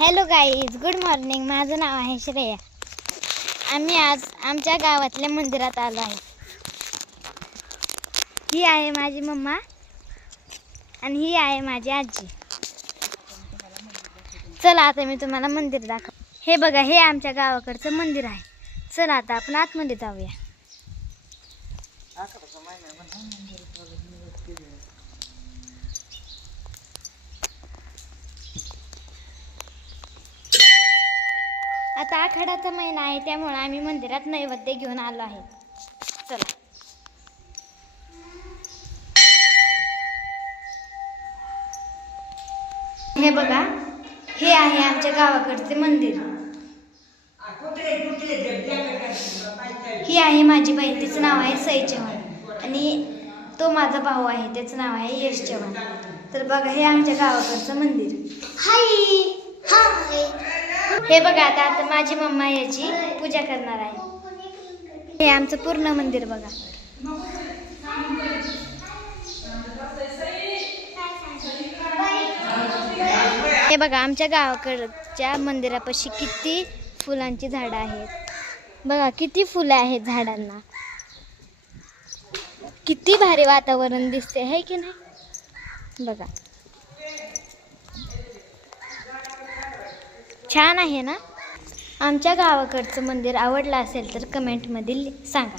Hello guys, good morning. माझं नाव आहे श्रेया. आम्ही आज आमच्या गावातल्या मंदिरात आलो आहे. ही आहे माझी मम्मा आणि ही आहे माझी आजी. चला आता मी तुम्हाला मंदिर दाखव. हे बघा, हे आमच्या गावाकडचं मंदिर आहे. चला आता आपण आतमध्ये जाऊया. आता आखाडाचा महिना आहे, त्यामुळे आम्ही मंदिरात नैवेद्य घेऊन आलो आहे. चला. हे बघा, हे आहे आमच्या गावाकडचे मंदिर. ही आहे माझी बहीण, तिचं नाव आहे सई चव्हाण आणि तो माझा भाऊ आहे, त्याचं नाव आहे यश चव्हाण. तर बघा, हे आमच्या गावाकडचं मंदिर. हाय हाय. हे बघा, आता माझी मम्मा याची पूजा करणार आहे. हे आमचं पूर्ण मंदिर बघा. हे बघा, आमच्या गावाकडच्या मंदिरापाशी किती फुलांची झाडं आहेत. बघा किती फुलं आहेत झाडांना. किती भारी वातावरण दिसते आहे की नाही. बघा, छान आहे ना. आमच्या गावाकडचं मंदिर आवडलं असेल तर कमेंटमध्ये सांगा.